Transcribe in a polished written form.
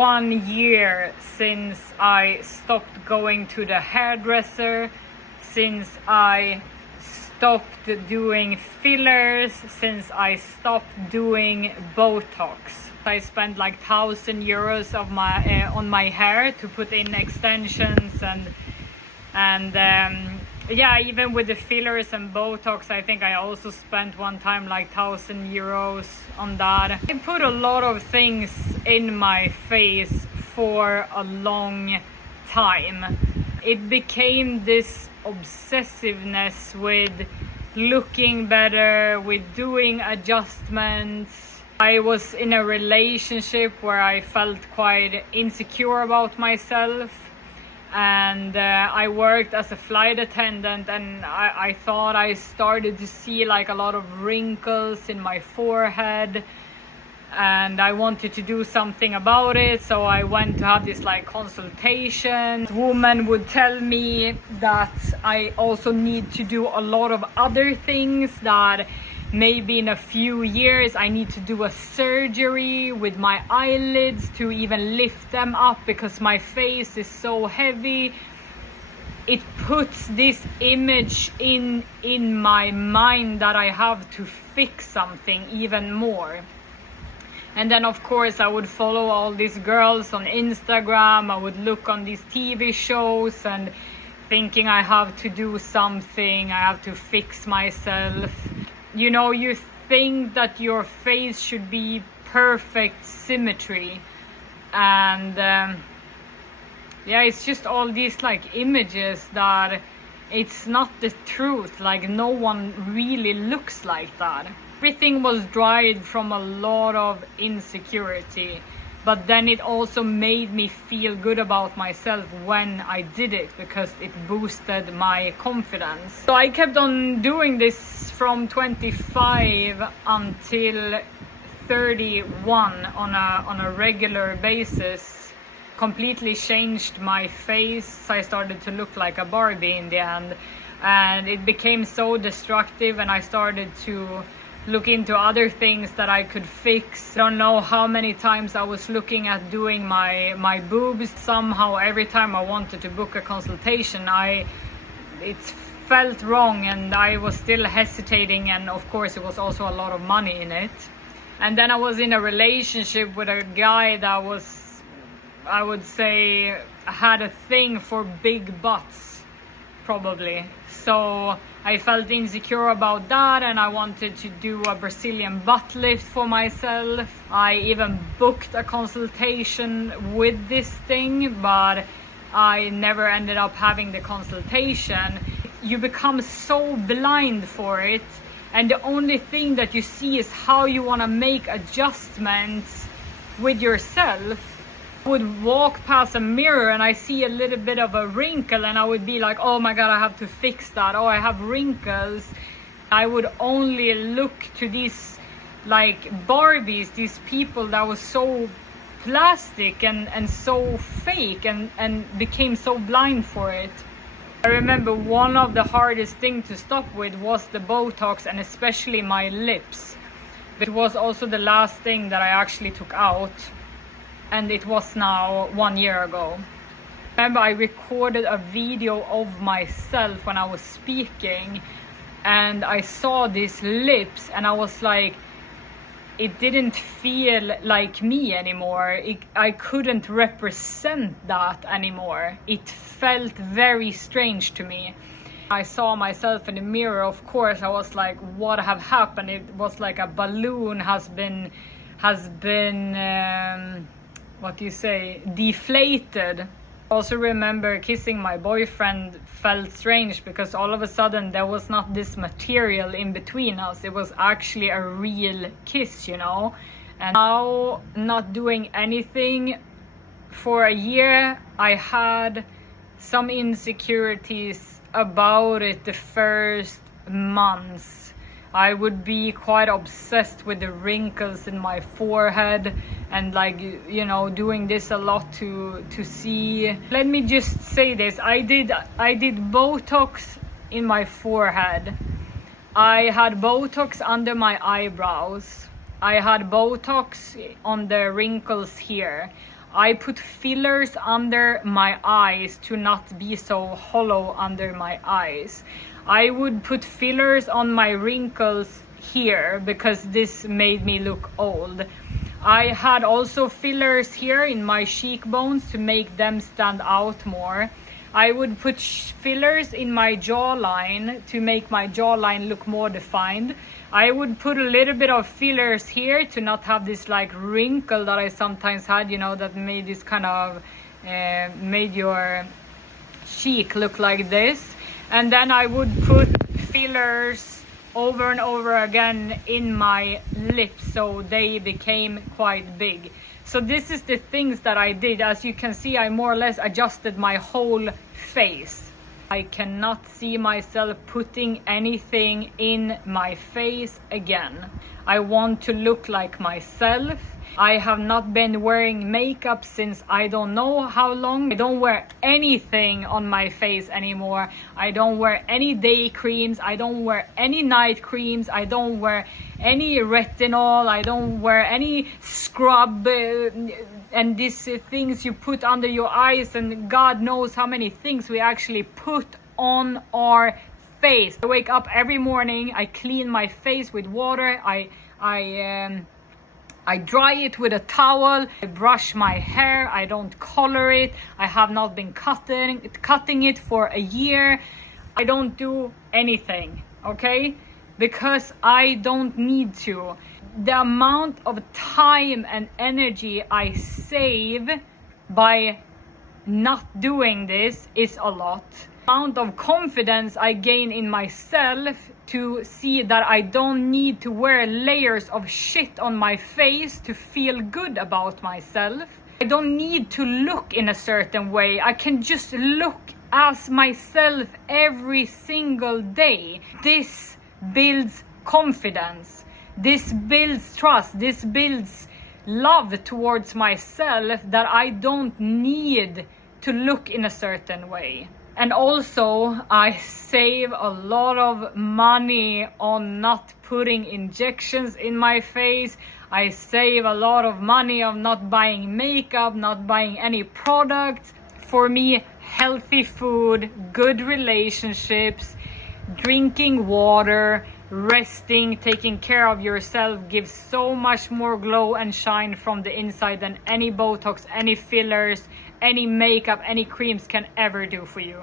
1 year since I stopped going to the hairdresser, since I stopped doing fillers, since I stopped doing Botox. I spent like 1,000 euros of my on my hair to put in extensions and yeah, even with the fillers and Botox, I think I also spent one time like 1,000 euros on that. I put a lot of things in my face for a long time. It became this obsessiveness with looking better, with doing adjustments. I was in a relationship where I felt quite insecure about myself, and I worked as a flight attendant, and I thought I started to see like a lot of wrinkles in my forehead, and I wanted to do something about it. So I went to have this like consultation. The woman would tell me that I also need to do a lot of other things, that maybe in a few years I need to do a surgery with my eyelids to even lift them up because my face is so heavy. It puts this image in my mind that I have to fix something even more. And then of course I would follow all these girls on Instagram. I would look on these TV shows and thinking I have to do something, I have to fix myself. You know, you think that your face should be perfect symmetry, and yeah, it's just all these like images that it's not the truth. Like no one really looks like that. Everything was dried from a lot of insecurity, but then it also made me feel good about myself when I did it, because it boosted my confidence. So I kept on doing this from 25 until 31 on a regular basis. Completely changed my face. I started to look like a Barbie in the end, and it became so destructive, and I started to look into other things that I could fix. I don't know how many times I was looking at doing my boobs. Somehow every time I wanted to book a consultation, it felt wrong, and I was still hesitating, and of course it was also a lot of money in it. And then I was in a relationship with a guy that was, I would say, had a thing for big butts, probably. So I felt insecure about that, and I wanted to do a Brazilian butt lift for myself. I even booked a consultation with this thing, but I never ended up having the consultation. You become so blind for it, and the only thing that you see is how you want to make adjustments with yourself. I would walk past a mirror and I see a little bit of a wrinkle, and I would be like, oh my god, I have to fix that. Oh, I have wrinkles. I would only look to these like Barbies, these people that was so plastic and so fake, and became so blind for it. I remember one of the hardest things to stop with was the Botox, and especially my lips. It was also the last thing that I actually took out, and it was now 1 year ago. I remember I recorded a video of myself when I was speaking, and I saw these lips, and I was like, it didn't feel like me anymore. I couldn't represent that anymore. It felt very strange to me. I saw myself in the mirror. Of course I was like, what have happened? It was like a balloon has been what do you say, deflated. Also remember kissing my boyfriend felt strange, because all of a sudden there was not this material in between us. It was actually a real kiss, you know. And now, not doing anything for a year, I had some insecurities about it the first months. I would be quite obsessed with the wrinkles in my forehead, and like, you know, doing this a lot to see. Let me just say this, I did Botox in my forehead. I had Botox under my eyebrows. I had Botox on the wrinkles here. I put fillers under my eyes to not be so hollow under my eyes. I would put fillers on my wrinkles here because this made me look old. I had also fillers here in my cheekbones to make them stand out more. I would put fillers in my jawline to make my jawline look more defined. I would put a little bit of fillers here to not have this like wrinkle that I sometimes had, you know, that made this kind of made your cheek look like this. And then I would put fillers over and over again in my lips so they became quite big. So this is the things that I did. As you can see, I more or less adjusted my whole face. I cannot see myself putting anything in my face again. I want to look like myself. I have not been wearing makeup since I don't know how long. I don't wear anything on my face anymore. I don't wear any day creams. I don't wear any night creams. I don't wear any retinol. I don't wear any scrub and these things you put under your eyes, and God knows how many things we actually put on our face. I wake up every morning, I clean my face with water, I dry it with a towel, I brush my hair, I don't color it, I have not been cutting it for a year. I don't do anything, okay? Because I don't need to. The amount of time and energy I save by not doing this is a lot. The amount of confidence I gain in myself to see that I don't need to wear layers of shit on my face to feel good about myself. I don't need to look in a certain way. I can just look as myself every single day. This builds confidence. This builds trust. This builds love towards myself, that I don't need to look in a certain way. And also, I save a lot of money on not putting injections in my face. I save a lot of money on not buying makeup, not buying any products. For me, healthy food, good relationships, drinking water, resting, taking care of yourself gives so much more glow and shine from the inside than any Botox, any fillers, any makeup, any creams can ever do for you.